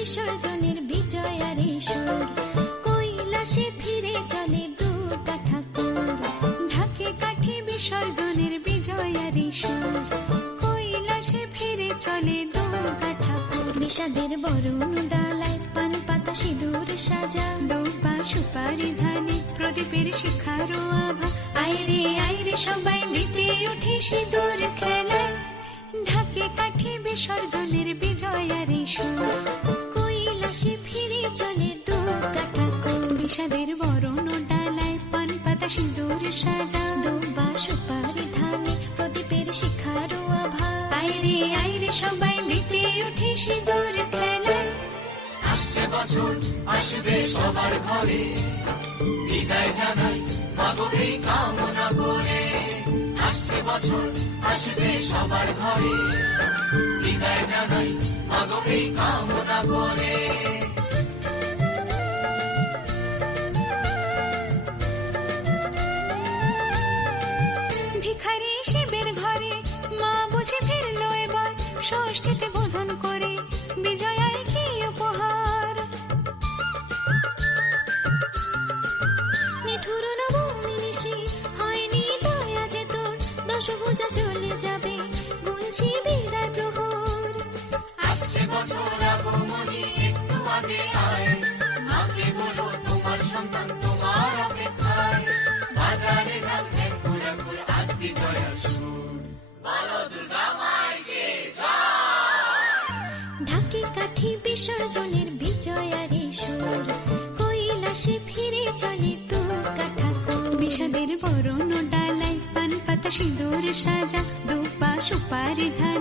বিসর্জনের বিজয়ারে সুর, কৈলাসে ফিরে চলে দু ঠাকুর। ঢাকে কাঠি বিসর্জনের বিজয়ারে সুর, কৈলাসে ফিরে চলে দু ঠাকুর। বিষাদের বরণ ডালায় পান পাতা সিঁদুর সাজা, দুপা সুপারি ধানে প্রদীপের শিখারো আভা। আইরে সবাই মেতে উঠে সিঁদুর খেলায়, ঢাকে কাঠি বিসর্জনের বিজয়ারে সুর, কৈলাসে ফিরে চলে দু ঠাকুর। বিষাদের বরণ ডালায় পান পাতা সিঁদুর সাজা, দুপা সুপারি ধানে প্রদীপের শিখারো আভা। আইরে সবাই মেতে উঠে সিঁদুর খেলায়। আসছে বছর আসবে সবার ঘরে, বিদায় জানাই মাগো এই কামনা করে। আসছে বছর আসবে সবার ঘরে, বিদায় জানাই মাগো এই কামনা করে। ভিখারি শিবের ঘরে মা বুঝে ফিরলো এবার, ষষ্ঠীতে বোধন করে বিজয়ায় কি উপহার। নিঠুর নবমী নিশি হয়নি দয়া যে তোর, দশভুজা চলে যাবে গুনছি বিদায় প্রহর। আসছে বছর আগমনী একটু আগে আয়, মাকে বলো তোমার সন্তান তোমার অপেক্ষায়। বাজারে ঢাক ঢেক ঘুরে আজ বিজয়ার সুর, বলো দুর্গা মাইকে জয়। ঢাকে কাঠি বিসর্জনের বিজয়ারে সুর, কৈলাসে ফিরে চলে দু ঠাকুর। বিষাদের বরণ ডালায় পান পাতা সিঁদুর সাজা, দুপা সুপারি ধান